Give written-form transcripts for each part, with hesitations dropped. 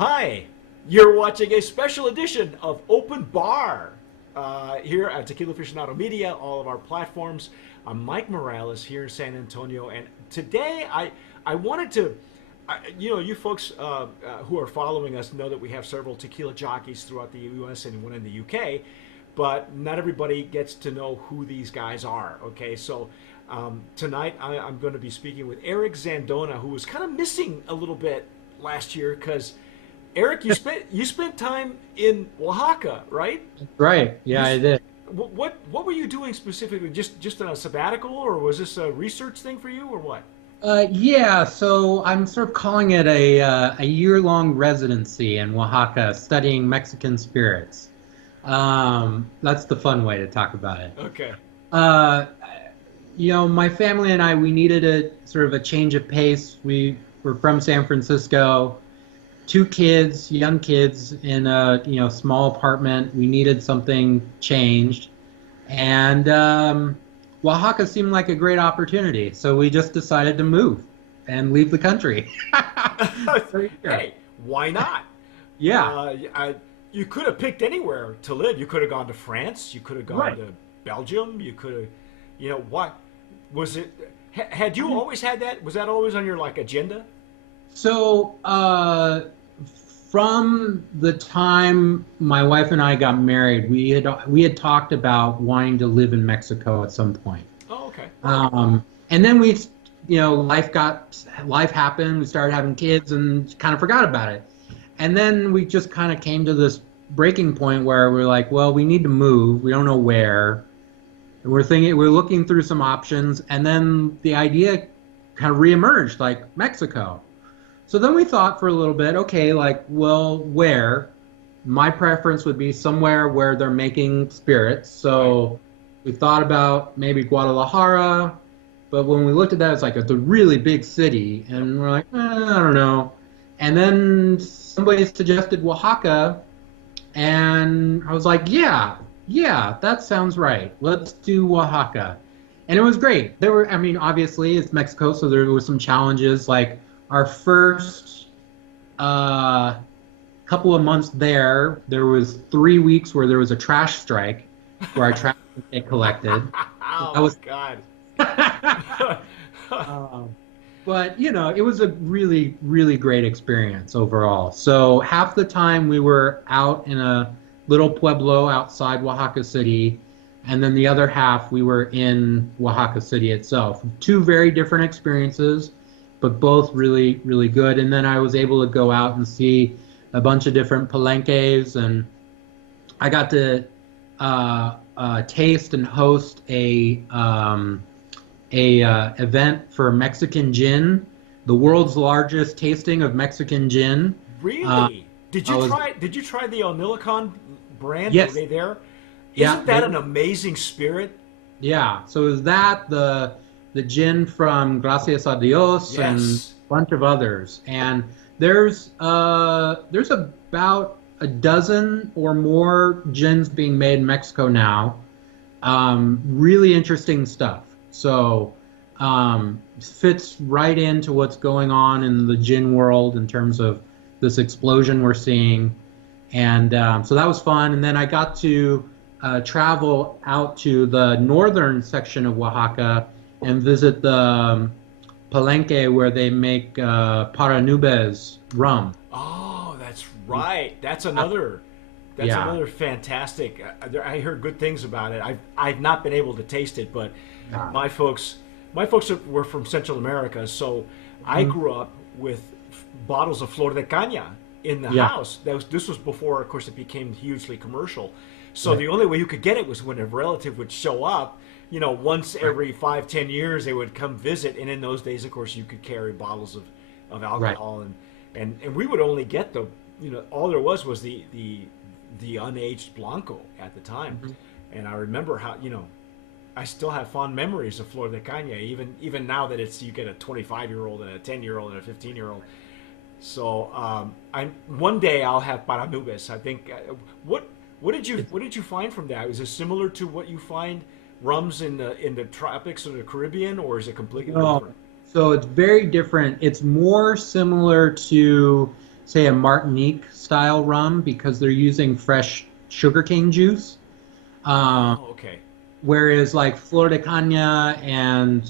Hi, you're watching a special edition of Open Bar here at Tequila Aficionado Media, all of our platforms. I'm Mike Morales here in San Antonio, and today I wanted to, you folks who are following us know that we have several tequila jockeys throughout the U.S. and one in the U.K., but not everybody gets to know who these guys are. Okay, so tonight I'm going to be speaking with Eric Zandona, who was kind of missing a little bit last year because Eric, you spent time in Oaxaca, right? Right. Yeah, I did. What were you doing specifically? Just on a sabbatical, or was this a research thing for you, or what? Yeah, so I'm sort of calling it a year-long residency in Oaxaca, studying Mexican spirits. That's the fun way to talk about it. Okay. Uh, my family and I, we needed a sort of a change of pace. We were from San Francisco, two kids, young kids in a small apartment. We needed something changed, and Oaxaca seemed like a great opportunity. So we just decided to move and leave the country. So, yeah. Hey, why not? Yeah, You could have picked anywhere to live. You could have gone to France. You could have gone right. to Belgium. You could have, what was it? Had you always had that? Was that always on your agenda? So from the time my wife and I got married, we had talked about wanting to live in Mexico at some point. Oh, okay. And then life happened. We started having kids and kind of forgot about it. And then we just kind of came to this breaking point where we're like, well, we need to move. We don't know where. And we're looking through some options, and then the idea kind of reemerged, like Mexico. So then we thought for a little bit, okay, well, where? My preference would be somewhere where they're making spirits. So we thought about maybe Guadalajara, but when we looked at that, it's like it's a really big city, and we're like, I don't know. And then somebody suggested Oaxaca, and I was like, yeah, that sounds right. Let's do Oaxaca. And it was great. Obviously, it's Mexico, so there were some challenges, like our first couple of months there was 3 weeks where there was a trash strike where our trash would get collected. Oh I was, my God. but it was a really, really great experience overall. So half the time we were out in a little pueblo outside Oaxaca City, and then the other half we were in Oaxaca City itself. Two very different experiences, but both really, really good. And then I was able to go out and see a bunch of different palenques, and I got to taste and host a event for Mexican gin, the world's largest tasting of Mexican gin. Really? Did you I was- try? Did you try the Millicon brand? Yes. Were they there? Yeah, Isn't that an amazing spirit? Yeah, so it was that the gin from Gracias a Dios and Yes. a bunch of others, and there's about a dozen or more gins being made in Mexico now. Really interesting stuff. So fits right into what's going on in the gin world in terms of this explosion we're seeing, and so that was fun. And then I got to travel out to the northern section of Oaxaca and visit the Palenque where they make Paranubes rum. Oh, that's right. That's another. That's Yeah. another fantastic. I heard good things about it. I've not been able to taste it, but Yeah. my folks were from Central America, so I grew up with bottles of Flor de Caña in the Yeah. house. This was before, of course, it became hugely commercial. So Right. the only way you could get it was when a relative would show up. Once every 5-10 years, they would come visit, and in those days, of course, you could carry bottles of alcohol, and we would only get all there was the unaged Blanco at the time. And I remember how, I still have fond memories of Flor de Caña, even now that you get a 25-year-old and a 10-year-old and a 15-year-old. So one day I'll have Paranubes. I think what did you find from that? Is it similar to what you find rums in the tropics or the Caribbean, or is it completely No. different? So it's very different. It's more similar to say, a Martinique style rum because they're using fresh sugarcane juice. Um, Oh, okay. Whereas like Flor de Caña and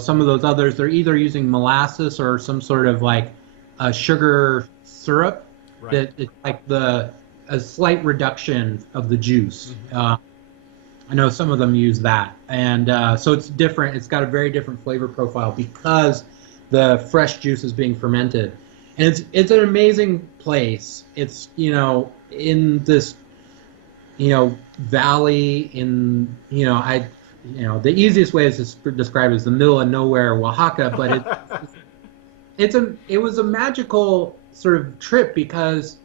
some of those others, they're either using molasses or some sort of like a sugar syrup Right. that it's like the a slight reduction of the juice. Hmm. I know some of them use that, and so it's different. It's got a very different flavor profile because the fresh juice is being fermented, and it's an amazing place. It's in this valley in the easiest way is to describe it as the middle of nowhere, Oaxaca, but it was a magical sort of trip because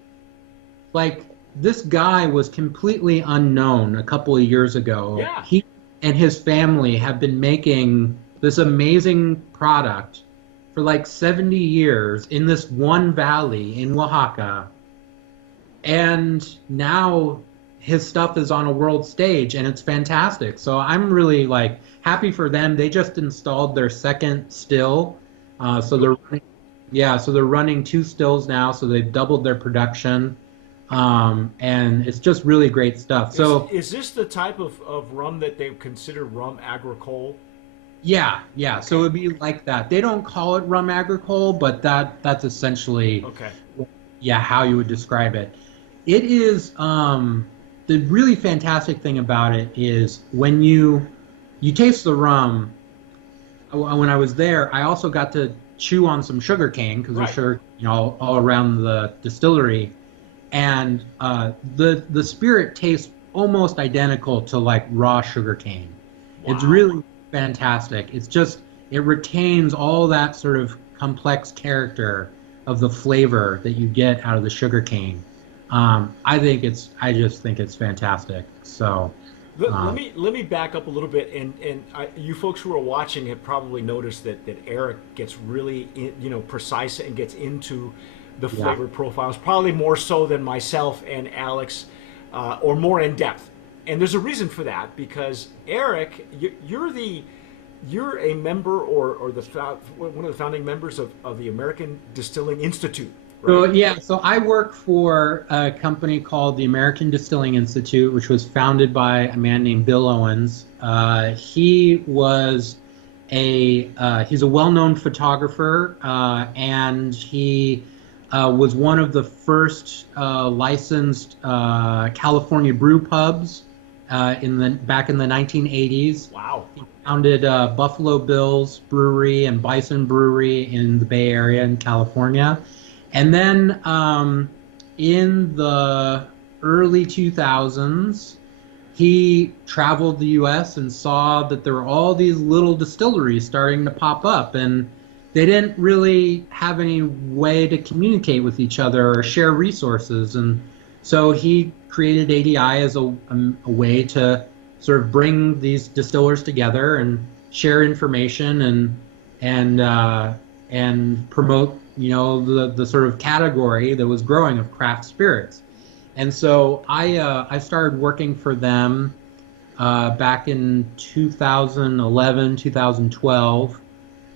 like this guy was completely unknown a couple of years ago. Yeah. He and his family have been making this amazing product for like 70 years in this one valley in Oaxaca. And now his stuff is on a world stage and it's fantastic. So I'm really like happy for them. They just installed their second still. So they're running, yeah, so they're running two stills now, so they've doubled their production. And it's just really great stuff. So Is this the type of rum that they consider rum agricole? yeah. So it Okay. would be like that. They don't call it rum agricole, but that's essentially Okay. yeah how you would describe it. It is the really fantastic thing about it is when you taste the rum. When I was there, I also got to chew on some sugar cane because there's Right. sugar all around the distillery, and the spirit tastes almost identical to like raw sugar cane. It's Wow. really fantastic. It's just it retains all that sort of complex character of the flavor that you get out of the sugar cane. I just think it's fantastic. So, Let um, me back up a little bit, and you folks who are watching have probably noticed that Eric gets really precise and gets into the yeah. flavor profiles, probably more so than myself and Alex, or more in depth. And there's a reason for that because Eric, you're a member or one of the founding members of the American Distilling Institute, So right? yeah, so I work for a company called the American Distilling Institute, which was founded by a man named Bill Owens. He's a well-known photographer, and he was one of the first licensed California brew pubs back in the 1980s. Wow. He founded Buffalo Bill's Brewery and Bison Brewery in the Bay Area in California. And then in the early 2000s, he traveled the US and saw that there were all these little distilleries starting to pop up, and they didn't really have any way to communicate with each other or share resources. And so he created ADI as a way to sort of bring these distillers together and share information and promote the sort of category that was growing of craft spirits. And so I started working for them back in 2011, 2012,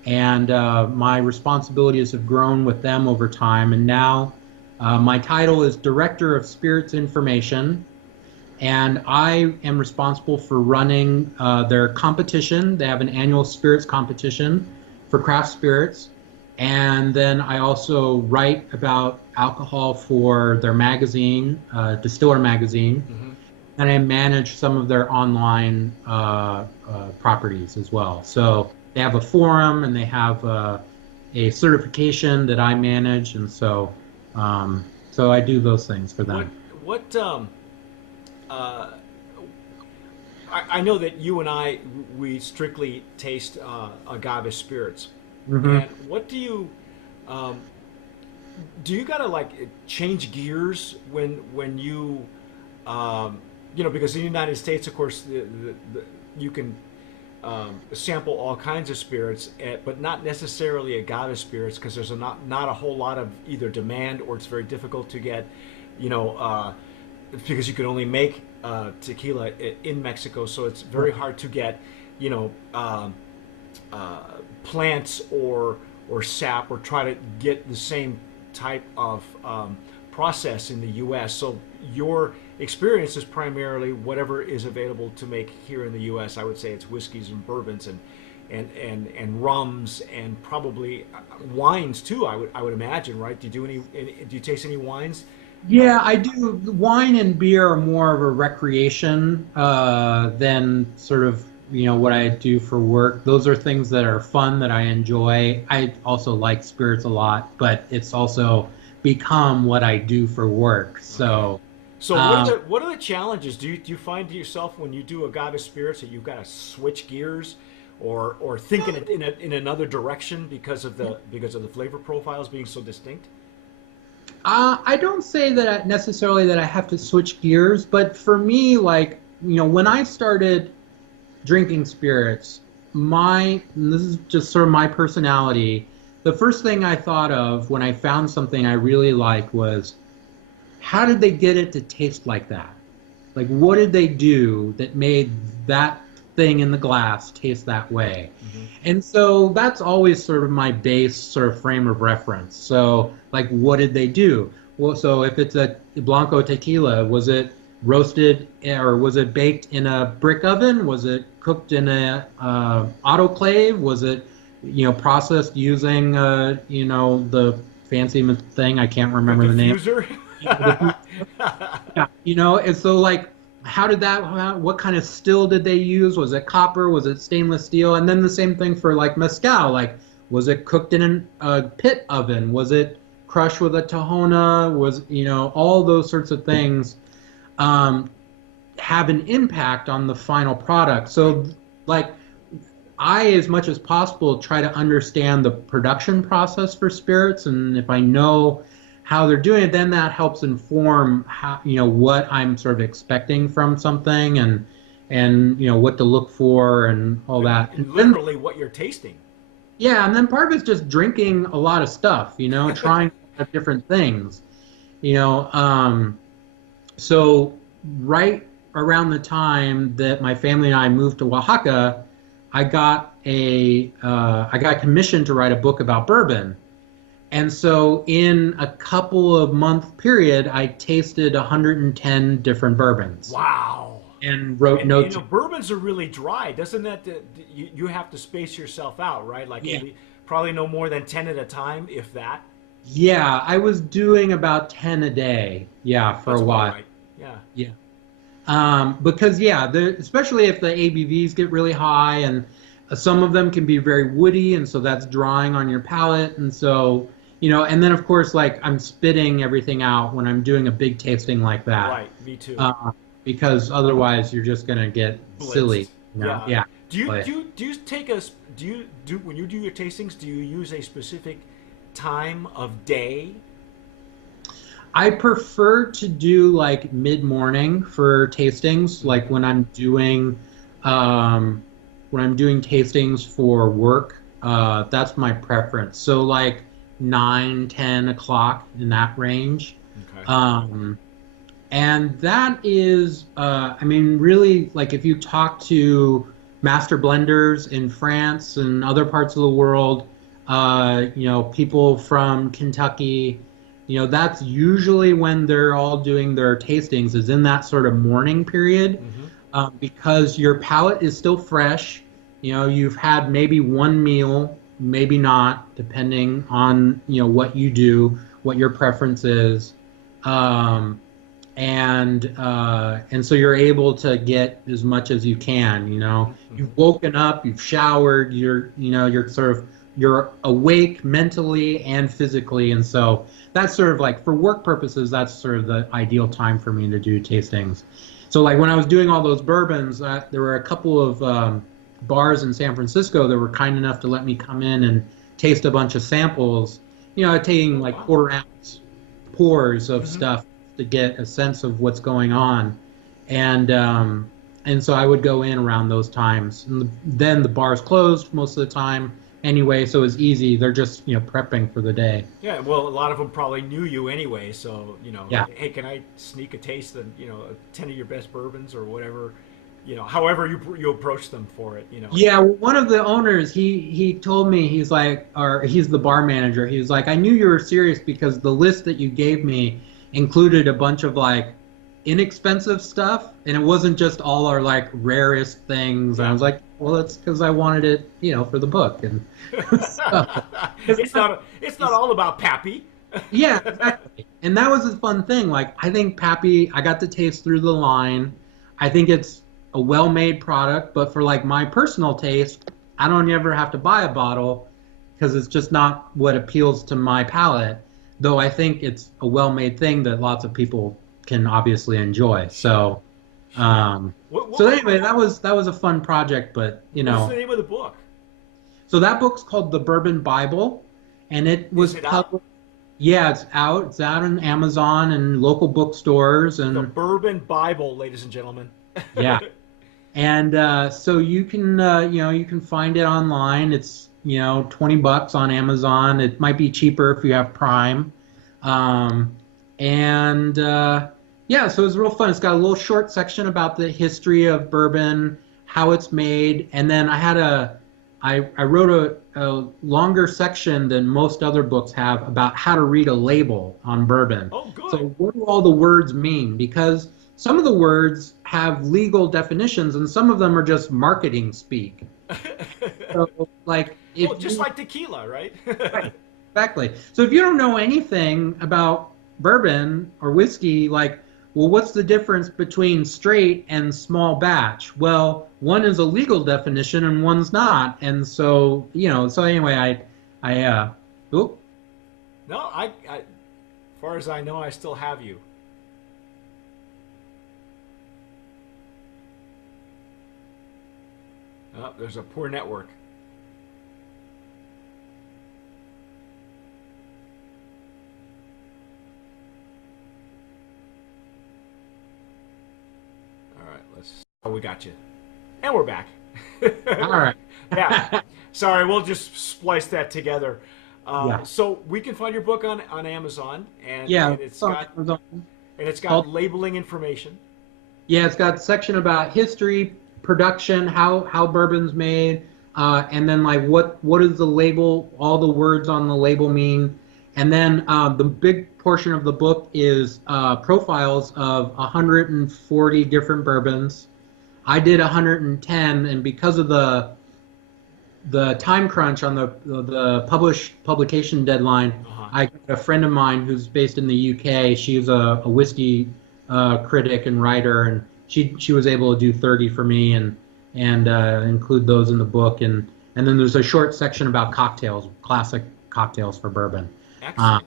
and my responsibilities have grown with them over time. And now my title is Director of Spirits Information, and I am responsible for running their competition. They have an annual spirits competition for craft spirits. And then I also write about alcohol for their magazine, Distiller Magazine, Hmm. and I manage some of their online properties as well. So they have a forum and they have a certification that I manage, and so I do those things for What them. what uh, I know that you and we strictly taste agave spirits, Hmm. and what um, do you gotta like change gears when because in the United States, of course, you can sample all kinds of spirits, but not necessarily agave spirits because there's not a whole lot of either demand or it's very difficult to get, you know, because you can only make tequila in Mexico, so it's very hard to get, you know, plants or sap or try to get the same type of process in the U.S. So your experience is primarily whatever is available to make here in the U.S. I would say it's whiskeys and bourbons and rums and probably wines too. I would imagine, right? Do you do do you taste any wines? Yeah, I do. Wine and beer are more of a recreation than sort of, what I do for work. Those are things that are fun that I enjoy. I also like spirits a lot, but it's also become what I do for work. Okay. So, So um, what are the challenges? Do you find to yourself when you do agave spirits that you've got to switch gears, or think in another direction because of the flavor profiles being so distinct? I don't say that necessarily that I have to switch gears, but for me, like, when I started drinking spirits, and this is just sort of my personality, the first thing I thought of when I found something I really liked was, how did they get it to taste like that? Like, what did they do that made that thing in the glass taste that way? Hmm. And so that's always sort of my base sort of frame of reference. So, like, what did they do? Well, so if it's a Blanco tequila, was it roasted or was it baked in a brick oven? Was it cooked in a autoclave? Was it, processed using, the fancy thing? I can't The remember the name. diffuser. Yeah, and so like, what kind of still did they use? Was it copper? Was it stainless steel? And then the same thing for like mezcal. Like, was it cooked in a pit oven? Was it crushed with a tahona? All those sorts of things um, have an impact on the final product. Right. So, like, I, as much as possible, try to understand the production process for spirits, and if I know how they're doing it, then that helps inform how, what I'm sort of expecting from something, and what to look for and all that. And And then, literally what you're tasting. yeah, and then part of it's just drinking a lot of stuff, trying a lot of different things, you know. So right around the time that my family and I moved to Oaxaca, I got commissioned to write a book about bourbon. And so in a couple of month period, I tasted 110 different bourbons Wow. and wrote And notes. bourbons are really dry. Doesn't that you have to space yourself out, right? Like Yeah. probably no more than 10 at a time, if that. Yeah, I was doing about 10 a day. Yeah, for a That's about while. right. Yeah. Yeah. Because yeah, especially if the ABVs get really high, and some of them can be very woody, and so that's drawing on your palate, and so and then of course, like, I'm spitting everything out when I'm doing a big tasting like that, Right. Me too. uh, because otherwise you're just gonna get Blitzed. silly. Yeah. Yeah. Do you take a do you do when you do your tastings? Do you use a specific time of day? I prefer to do like mid-morning for tastings, like Hmm. um, when I'm doing tastings for work. That's my preference. So like 9, 10 o'clock in that range. Okay. Um, and that is, I mean, really, like, if you talk to master blenders in France and other parts of the world, people from Kentucky, that's usually when they're all doing their tastings, is in that sort of morning period, Hmm. because your palate is still fresh. You've had maybe one meal, maybe not, depending on, what you do, what your preference is. Um, and so you're able to get as much as you can. Hmm. You've woken up, you've showered, you're awake mentally and physically, and so that's sort of like, for work purposes, that's sort of the ideal time for me to do tastings. So like when I was doing all those bourbons, there were a couple of bars in San Francisco that were kind enough to let me come in and taste a bunch of samples, taking Oh like wow. quarter-ounce pours of Hmm. stuff to get a sense of what's going on. And so I would go in around those times. And then the bar's closed most of the time anyway, so it's easy. They're just, prepping for the day. Yeah, well, a lot of them probably knew you anyway, so Yeah. hey, can I sneak a taste of 10 of your best bourbons or whatever? however you approach them for it. Yeah, one of the owners, he told me, he's like, or he's the bar manager. He was like, I knew you were serious because the list that you gave me included a bunch of like inexpensive stuff, and it wasn't just all our like rarest things. And I was like, well, it's because I wanted it, for the book. And so, it's not all about Pappy. yeah, exactly. And that was a fun thing. Like, I think Pappy, I got to taste through the line. I think it's a well-made product, but for like my personal taste, I don't ever have to buy a bottle because it's just not what appeals to my palate. Though I think it's a well-made thing that lots of people can obviously enjoy. So, so anyway, that was a fun project. But what's the name of the book? So that book's called The Bourbon Bible, and it was out? Yeah, it's out. It's out on Amazon and local bookstores. And The Bourbon Bible, ladies and gentlemen. Yeah. And so you can you can find it online. It's $20 on Amazon. It might be cheaper if you have Prime. Yeah, so it was real fun. It's got a little short section about the history of bourbon, how it's made, and then I wrote a longer section than most other books have about how to read a label on bourbon. Oh, good. So what do all the words mean? Because some of the words have legal definitions, and some of them are just marketing speak. So, like, just like tequila, right? Right, exactly. So if you don't know anything about bourbon or whiskey, like, well, what's the difference between straight and small batch? Well, one is a legal definition and one's not. And so, so anyway, No, as far as I know, I still have you. Oh, there's a poor network. All right, oh, we got you. And we're back. All right. Yeah. Sorry, we'll just splice that together. Yeah. So we can find your book on Amazon, and it's got Amazon. And it's got labeling information. Yeah, it's got a section about history, production, how bourbon's made, and then like what is the label, all the words on the label mean. And then the big portion of the book is profiles of 140 different bourbons. I did 110, and because of the time crunch on the publication deadline, I got a friend of mine who's based in the UK. She's a whiskey critic and writer, and she was able to do 30 for me and include those in the book. And then there's a short section about cocktails, classic cocktails for bourbon. Excellent.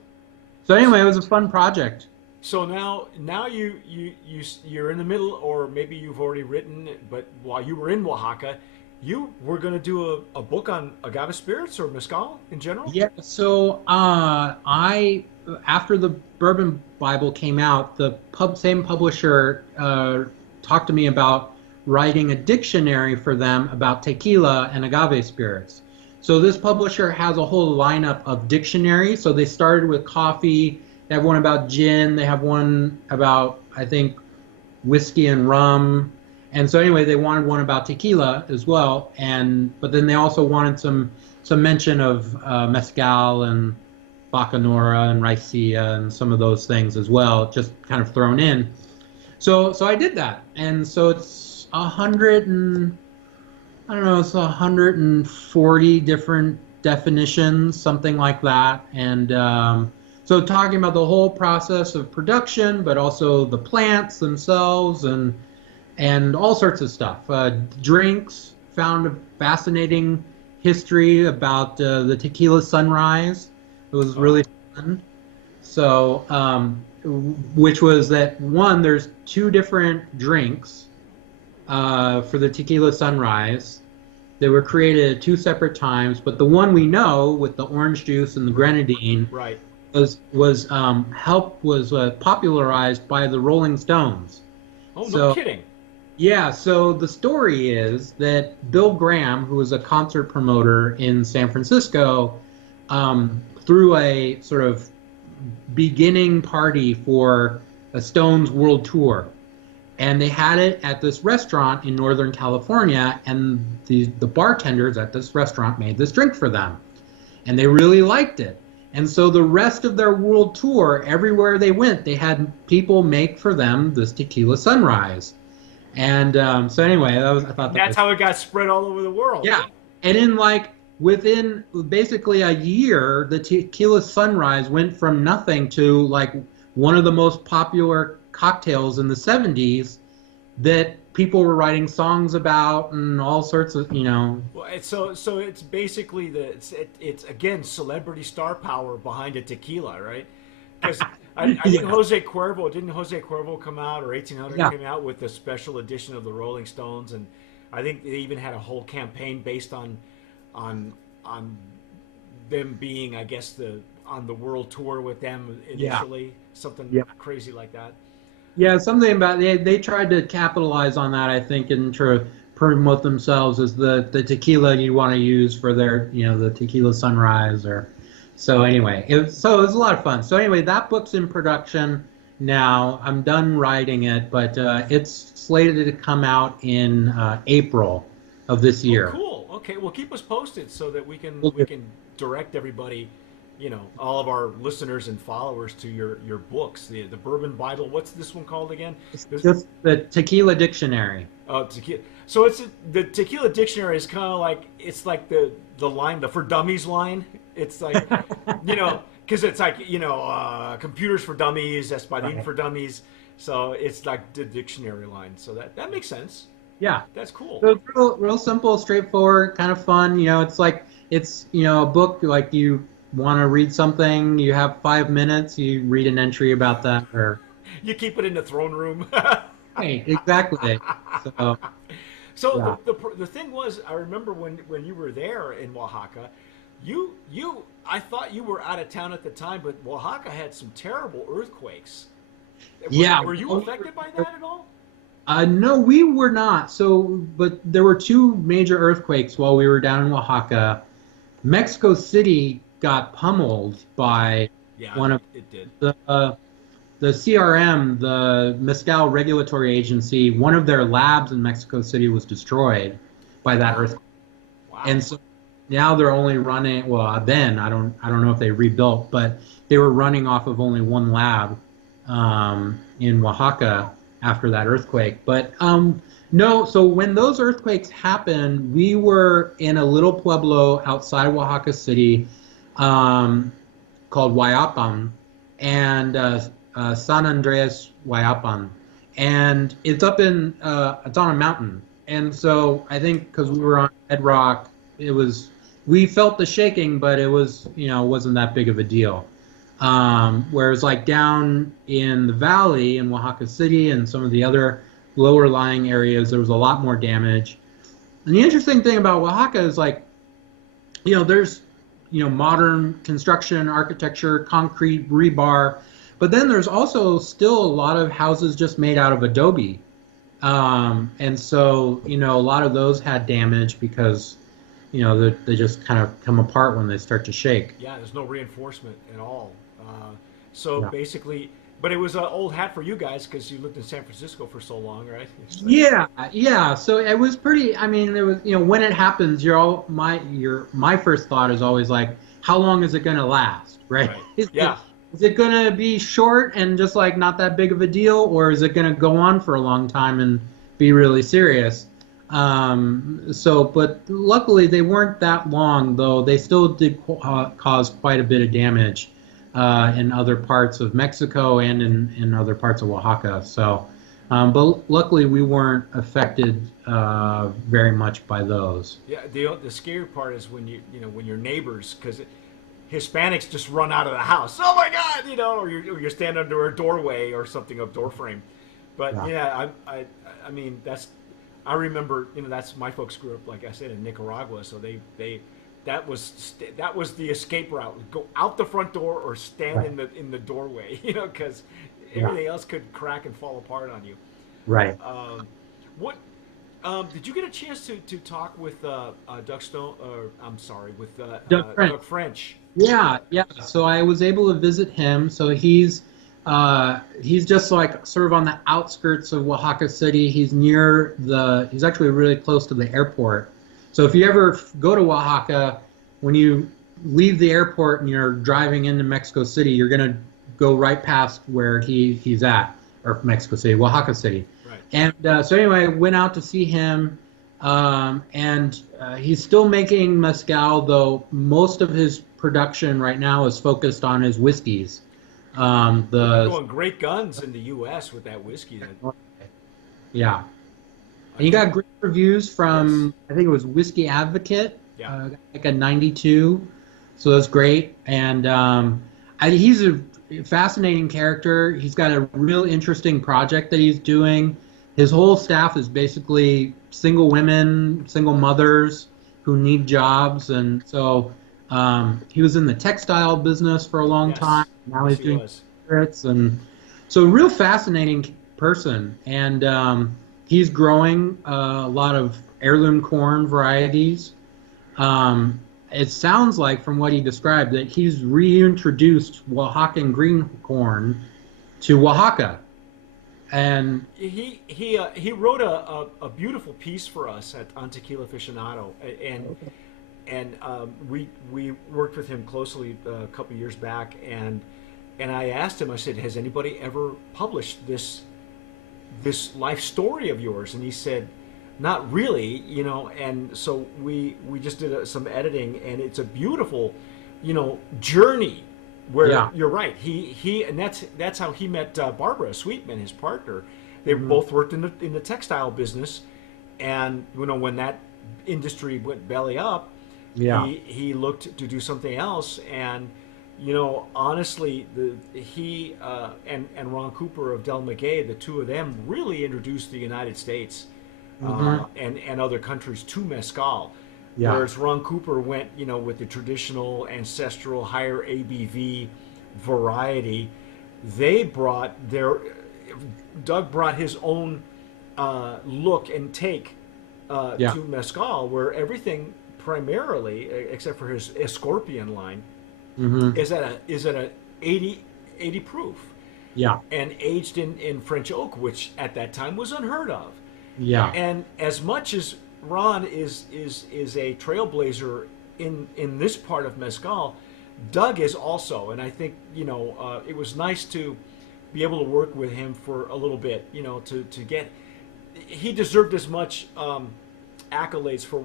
So anyway, it was a fun project. So now you're in the middle, or maybe you've already written, but while you were in Oaxaca, you were going to do a book on agave spirits or mezcal in general? Yeah, so after the Bourbon Bible came out, the same publisher talked to me about writing a dictionary for them about tequila and agave spirits. So this publisher has a whole lineup of dictionaries. So they started with coffee, they have one about gin, they have one about, I think, whiskey and rum. And so anyway, they wanted one about tequila as well, but then they also wanted some mention of mezcal and bacanora and raicilla and some of those things as well, just kind of thrown in. So I did that, and so it's 140 different definitions, something like that, and so talking about the whole process of production, but also the plants themselves and all sorts of stuff. Drinks, found a fascinating history about the tequila sunrise. It was really fun. So, which was that one, there's two different drinks for the tequila sunrise. They were created at two separate times, but the one we know with the orange juice and the grenadine right. was popularized by the Rolling Stones. Oh, no kidding. Yeah, so the story is that Bill Graham, who was a concert promoter in San Francisco, threw a sort of beginning party for a Stones world tour. and they had it at this restaurant in Northern California, and the bartenders at this restaurant made this drink for them, and they really liked it. And so the rest of their world tour, everywhere they went, they had people make for them this tequila sunrise. And so anyway, I thought that That's was, how it got spread all over the world. yeah. And in like within basically a year, the tequila sunrise went from nothing to like one of the most popular cocktails in the 70s that people were writing songs about and all sorts of, Well, so it's basically it's again celebrity star power behind a tequila, right? Because I think yeah, Jose Cuervo come out, or 1800 yeah, came out with a special edition of the Rolling Stones, and I think they even had a whole campaign based on on them being, I guess, on the world tour with them yeah, initially, something yeah. crazy like that. Yeah, something about they tried to capitalize on that, I think, and to promote themselves as the tequila you want to use for their, the tequila sunrise or so anyway. So it was a lot of fun. So anyway, that book's in production now. I'm done writing it, but it's slated to come out in April of this Oh, year. cool. Okay, well, keep us posted so that Will we do. can direct everybody, all of our listeners and followers to your books. The Bourbon Bible. What's this one called again? It's There's just the Tequila Dictionary. tequila. So the Tequila Dictionary is kind of like it's like the line, the for dummies line. It's like because it's like computers for dummies, Espadin Right. for dummies. So it's like the dictionary line. So that makes sense. Yeah. That's cool. So it's real simple, straightforward, kind of fun. It's like a book like you want to read something, you have 5 minutes, you read an entry about that, or You keep it in the throne room. hey, exactly. So So yeah, the thing was, I remember when you were there in Oaxaca, you I thought you were out of town at the time, but Oaxaca had some terrible earthquakes. yeah. Were you affected by that at all? No, we were not. So, but there were two major earthquakes while we were down in Oaxaca. Mexico City got pummeled by Yeah, one of it did. the CRM, the Mezcal Regulatory Agency. One of their labs in Mexico City was destroyed by that Wow, earthquake, wow. and so now they're only running. Well, then I don't know if they rebuilt, but they were running off of only one lab in Oaxaca after that earthquake. But no, so when those earthquakes happened, we were in a little pueblo outside Oaxaca City um, called Huayapan, and San Andreas Huayapan, and it's on a mountain. And so I think because we were on bedrock, we felt the shaking, but it was wasn't that big of a deal. Whereas like down in the valley in Oaxaca City and some of the other lower lying areas, there was a lot more damage. And the interesting thing about Oaxaca is like, there's, modern construction, architecture, concrete, rebar, but then there's also still a lot of houses just made out of adobe. And so, a lot of those had damage because, they just kind of come apart when they start to shake. Yeah, there's no reinforcement at all. So Yeah. basically, but it was an old hat for you guys because you lived in San Francisco for so long, right? Yeah, yeah. So it was pretty. I mean, it was when it happens, my first thought is always like, how long is it gonna last, right? Right. Yeah. Is it gonna be short and just like not that big of a deal, or is it gonna go on for a long time and be really serious? But luckily they weren't that long, though they still did cause quite a bit of damage in other parts of Mexico and in other parts of Oaxaca. So, but luckily we weren't affected very much by those. Yeah, the scary part is when your neighbors, because Hispanics just run out of the house. Oh my God, or you're standing under a doorway or something, a door frame. But Yeah. yeah, I mean I remember that's my folks grew up, like I said, in Nicaragua, so they that was the escape route: go out the front door or stand Right. in the doorway, because Yeah. everything else could crack and fall apart on you. Right. What did you get a chance to talk with Doug Stone? Or I'm sorry, with Doug French. Doug French. Yeah, yeah. So I was able to visit him. So he's He's just like sort of on the outskirts of Oaxaca City. He's actually really close to the airport. So if you ever go to Oaxaca, when you leave the airport and you're driving into Mexico City, you're going to go right past where he's at, or Mexico City, Oaxaca City. Right. And so anyway, went out to see him, and he's still making mezcal, though most of his production right now is focused on his whiskeys. They're The going great guns in the U.S. with that whiskey. Yeah, and you got great reviews Yes. from, I think it was Whiskey Advocate, Yeah. like a 92, so that's great. And he's a fascinating character. He's got a real interesting project that he's doing. His whole staff is basically single women, single mothers who need jobs, and so he was in the textile business for a long time. Yes. Now Yes, he's he doing was. spirits, and so real fascinating person. And he's growing a lot of heirloom corn varieties. It sounds like, from what he described, that he's reintroduced Oaxacan green corn to Oaxaca. And He wrote a beautiful piece for us on Tequila Aficionado, and we worked with him closely a couple years back, and I asked him, I said, has anybody ever published this life story of yours? And he said, not really, and so we just did some editing, and it's a beautiful, journey where yeah. you're right. He and that's how he met Barbara Sweetman, his partner. They Hmm. both worked in the textile business, and when that industry went belly up, Yeah. he looked to do something else. And honestly, he and Ron Cooper of Del Maguey, the two of them really introduced the United States Hmm. and other countries to mezcal. Yeah. Whereas Ron Cooper went, with the traditional, ancestral, higher ABV variety. They brought Doug brought his own look and take Yeah. to mezcal, where everything primarily, except for his Escorpion line, Hmm. is at a 80 proof Yeah. and aged in French oak, which at that time was unheard of. Yeah. And as much as Ron is a trailblazer in this part of mezcal, Doug is also. And I think it was nice to be able to work with him for a little bit. To get, he deserved as much accolades for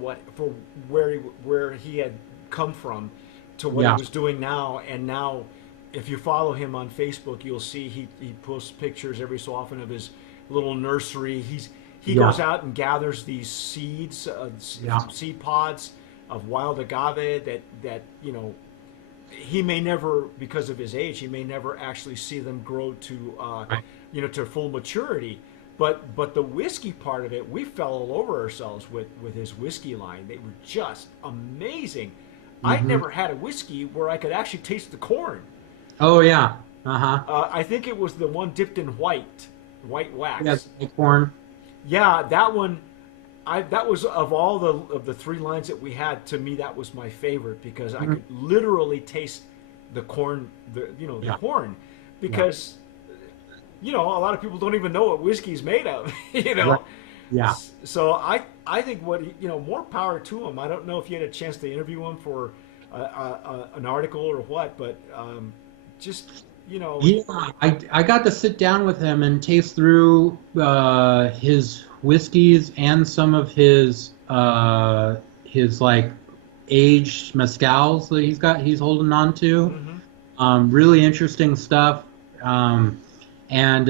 where he had come from to what Yeah. he was doing now. And now, if you follow him on Facebook, you'll see he posts pictures every so often of his little nursery. He Yeah. goes out and gathers these seeds, Yeah. seed pods of wild agave that he may never, because of his age, he may never actually see them grow to Right. to full maturity. But the whiskey part of it, we fell all over ourselves with his whiskey line. They were just amazing. I'd Hmm. never had a whiskey where I could actually taste the corn. Oh yeah. Uh-huh. I think it was the one dipped in white Yeah. wax. Corn. Yeah, that one. That was, of all the three lines that we had, to me that was my favorite, because I Mhm. could literally taste the corn, the Yeah. corn, Yeah. because a lot of people don't even know what whiskey's made of. Right. Yeah. So I think more power to him. I don't know if you had a chance to interview him for an article or what, but just Yeah, I got to sit down with him and taste through his whiskeys and some of his like aged mezcals that he's holding on to. mhm. Really interesting stuff. And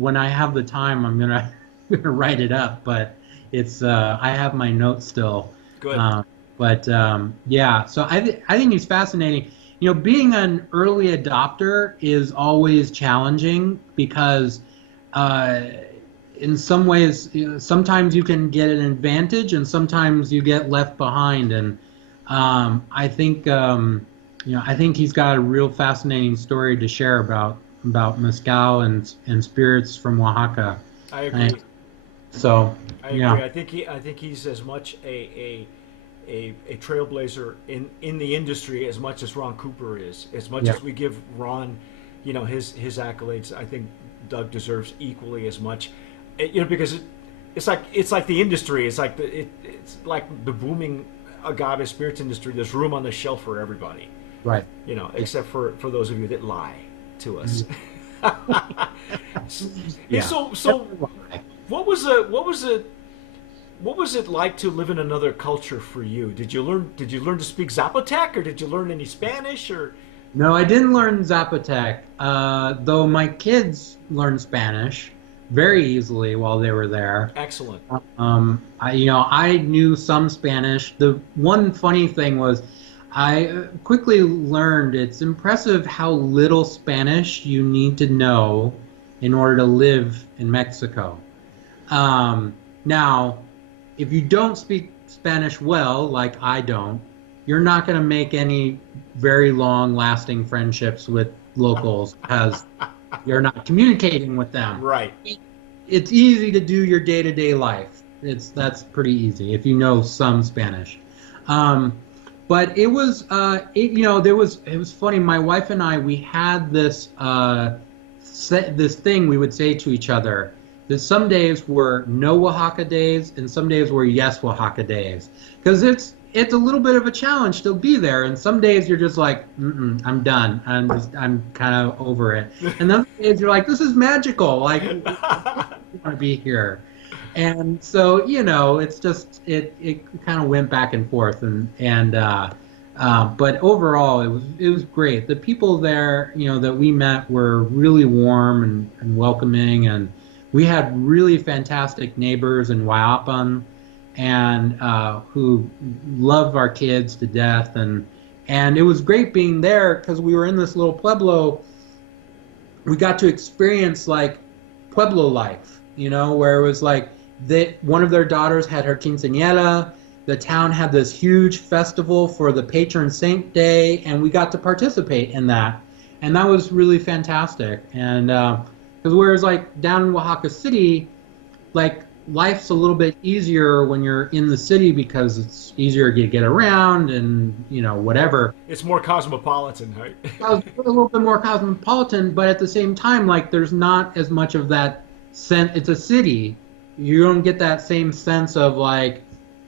when I have the time, I'm gonna gonna write it up. But it's I have my notes still. Good. Um, but yeah, so I think he's fascinating. Being an early adopter is always challenging because in some ways, sometimes you can get an advantage and sometimes you get left behind. And I think I think he's got a real fascinating story to share about mezcal and spirits from Oaxaca. I agree. And so I agree. yeah, I think he's as much a trailblazer in the industry as much as Ron Cooper is. As much yeah, as we give Ron his accolades. I think Doug deserves equally as much. Because it's like the industry. It's like it's like the booming agave spirits industry. There's room on the shelf for everybody. Right. Except for those of you that lie to us. Yeah. So what was it like to live in another culture for you? Did you learn to speak Zapotec, or did you learn any Spanish, or? No, I didn't learn Zapotec, though my kids learned Spanish very easily while they were there. Excellent. I knew some Spanish. The one funny thing was I quickly learned it's impressive how little Spanish you need to know in order to live in Mexico. Now, if you don't speak Spanish well, like I don't, you're not going to make any very long-lasting friendships with locals because you're not communicating with them. Right. It's easy to do your day-to-day life. That's pretty easy if you know some Spanish. But it was, it was funny. My wife and I, we had this this thing we would say to each other. That some days were no Oaxaca days, and some days were yes Oaxaca days. Because it's a little bit of a challenge to be there, and some days you're just like, I'm done. I'm kind of over it. And other days you're like, this is magical. Like, I want to be here. And so, it's just it kind of went back and forth, but overall it was great. The people there, that we met were really warm and welcoming, and we had really fantastic neighbors in Huayapan, and who love our kids to death, and it was great being there because we were in this little pueblo. We got to experience like pueblo life, where it was like one of their daughters had her quinceañera. The town had this huge festival for the patron saint day, and we got to participate in that, and that was really fantastic. And because whereas like down in Oaxaca City, like life's a little bit easier when you're in the city because it's easier to get around and whatever. It's more cosmopolitan, right? A little bit more cosmopolitan, but at the same time, like there's not as much of that sense. It's a city. You don't get that same sense of like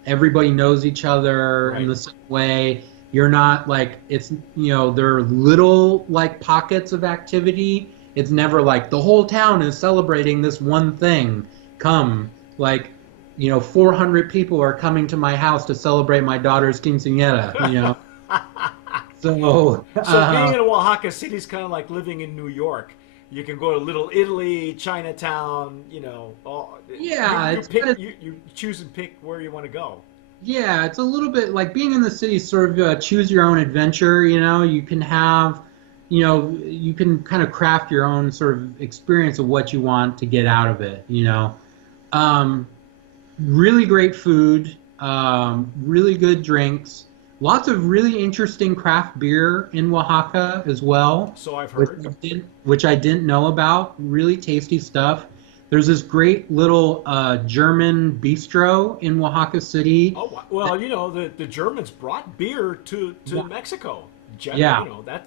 everybody knows each other in the same way. You're not like there are little like pockets of activity. It's never like the whole town is celebrating this one thing. Come, like, 400 people are coming to my house to celebrate my daughter's quinceañera, So being in Oaxaca City is kind of like living in New York. You can go to Little Italy, Chinatown, you choose and pick where you want to go. Yeah, it's a little bit like being in the city, sort of choose your own adventure, you can have, you can kind of craft your own sort of experience of what you want to get out of it, Really great food, really good drinks, lots of really interesting craft beer in Oaxaca as well. So I've heard. Which I didn't know about. Really tasty stuff. There's this great little German bistro in Oaxaca City. Oh, well, the Germans brought beer to Mexico. That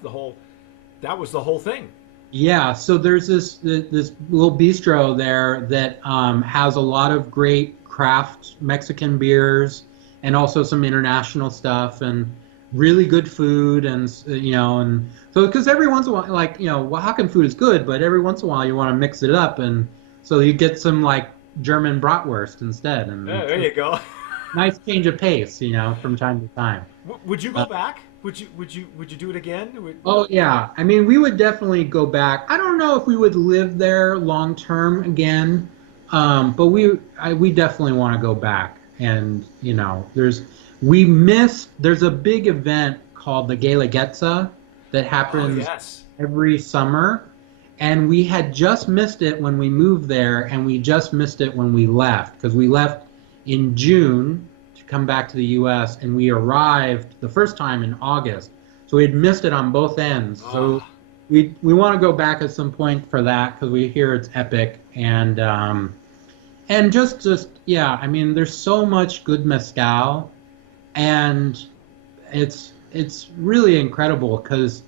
was the whole thing. Yeah, so there's this little bistro there that has a lot of great craft Mexican beers and also some international stuff and really good food and so because every once in a while, like Oaxacan food is good, but every once in a while you want to mix it up, and so you get some like German bratwurst instead, and there you go. Nice change of pace, from time to time. Would you go back? Would you do it again? Oh yeah, I mean we would definitely go back. I don't know if we would live there long term again, but we definitely want to go back. And there's a big event called the Guelaguetza that happens every summer, and we had just missed it when we moved there, and we just missed it when we left because we left in June to come back to the U.S. and we arrived the first time in August, so we had missed it on both ends. So we want to go back at some point for that because we hear it's epic. And just yeah, I mean, there's so much good mezcal, and it's really incredible because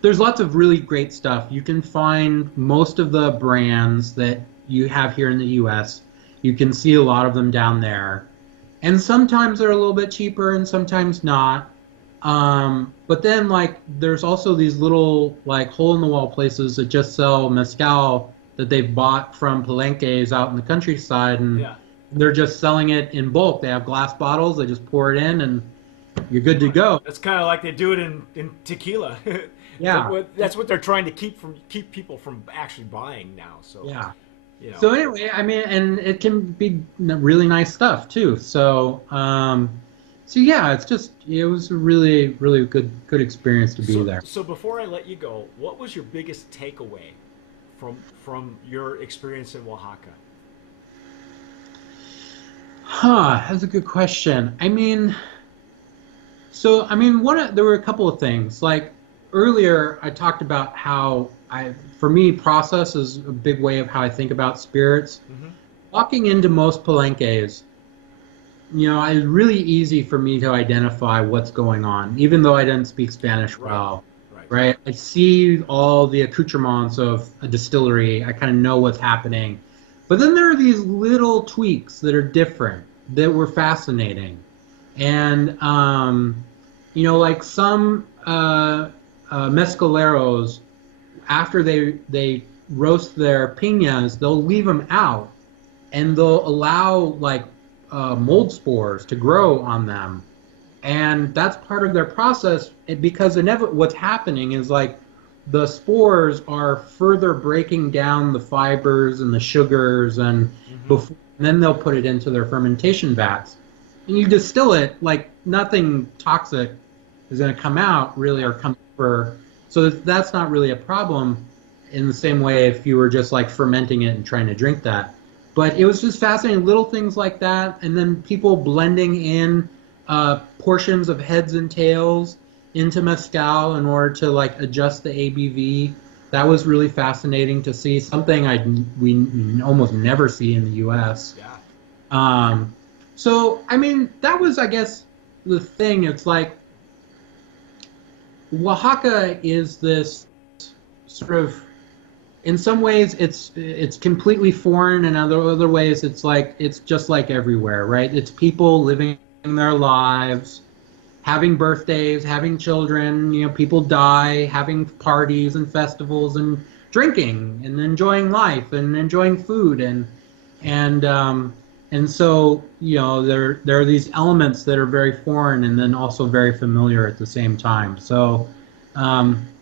There's lots of really great stuff. You can find most of the brands that you have here in the U.S. You can see a lot of them down there. And sometimes they're a little bit cheaper and sometimes not. But then like there's also these little like hole in the wall places that just sell mezcal that they've bought from palenques out in the countryside, and Yeah. they're just selling it in bulk. They have glass bottles, they just pour it in and you're good to go. That's kind of like they do it in tequila. Yeah. That's what they're trying to keep people from actually buying now. So Yeah. you know. So anyway, I mean, and it can be really nice stuff too. So yeah, it was a really, really good experience to be So there. so before I let you go, what was your biggest takeaway from your experience in Oaxaca? Huh, that's a good question. I mean, there were a couple of things. Like earlier, I talked about how for me, process is a big way of how I think about spirits. Hmm. Walking into most palenques, it's really easy for me to identify what's going on, even though I didn't speak Spanish Right. well, Right. right? I see all the accoutrements of a distillery. I kind of know what's happening. But then there are these little tweaks that are different that were fascinating. And, like some mezcaleros, after they roast their piñas, they'll leave them out and they'll allow like mold spores to grow on them, and that's part of their process because what's happening is like the spores are further breaking down the fibers and the sugars, Hmm. and then they'll put it into their fermentation vats, and you distill it like nothing toxic is going to come out really or come over, so that's not really a problem in the same way if you were just like fermenting it and trying to drink that. But it was just fascinating, little things like that, and then people blending in portions of heads and tails into mezcal in order to like adjust the ABV. That was really fascinating to see. Something we almost never see in the U.S. Yeah. So I mean, that was, I guess, the thing. It's like Oaxaca is this sort of, in some ways it's completely foreign, and other ways it's like it's just like everywhere, right? It's people living their lives, having birthdays, having children, people die, having parties and festivals and drinking and enjoying life and enjoying food, and so there are these elements that are very foreign and then also very familiar at the same time. So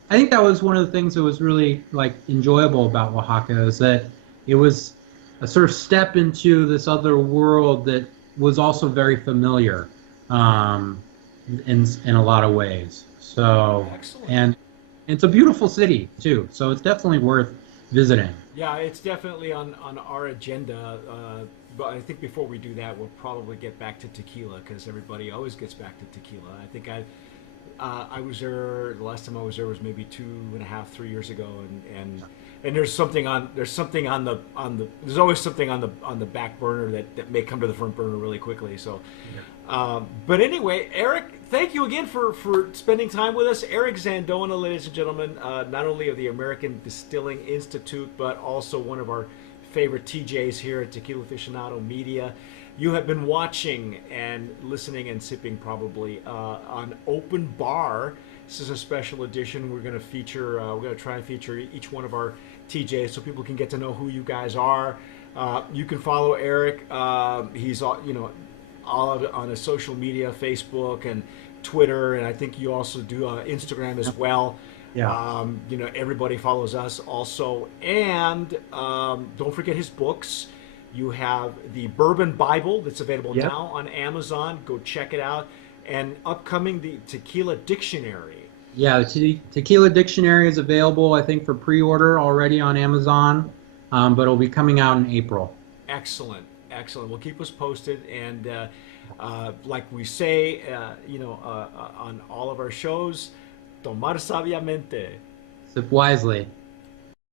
I think that was one of the things that was really like enjoyable about Oaxaca, is that it was a sort of step into this other world that was also very familiar in a lot of ways. So, Excellent. and it's a beautiful city too. So it's definitely worth visiting. Yeah, it's definitely on our agenda. But I think before we do that, we'll probably get back to tequila because everybody always gets back to tequila. I think I was there, the last time I was there was maybe 2.5, 3 years ago, and there's something on the there's always something on the back burner that may come to the front burner really quickly. So, but anyway, Eric, thank you again for spending time with us. Eric Zandona, ladies and gentlemen, not only of the American Distilling Institute, but also one of our favorite TJs here at Tequila Aficionado Media. You have been watching and listening and sipping probably on Open Bar. This is a special edition. We're going to feature. We're going to try and feature each one of our TJs so people can get to know who you guys are. You can follow Eric. He's all on his social media, Facebook and Twitter, and I think you also do Instagram as well. Yeah. Everybody follows us also, and don't forget his books. You have the Bourbon Bible that's available Yep. now on Amazon. Go check it out. And upcoming, the Tequila Dictionary. Yeah, the Tequila Dictionary is available, I think, for pre-order already on Amazon, but it'll be coming out in April. Excellent, excellent. Well, keep us posted. And like we say, on all of our shows, tomar sabiamente. Sip wisely.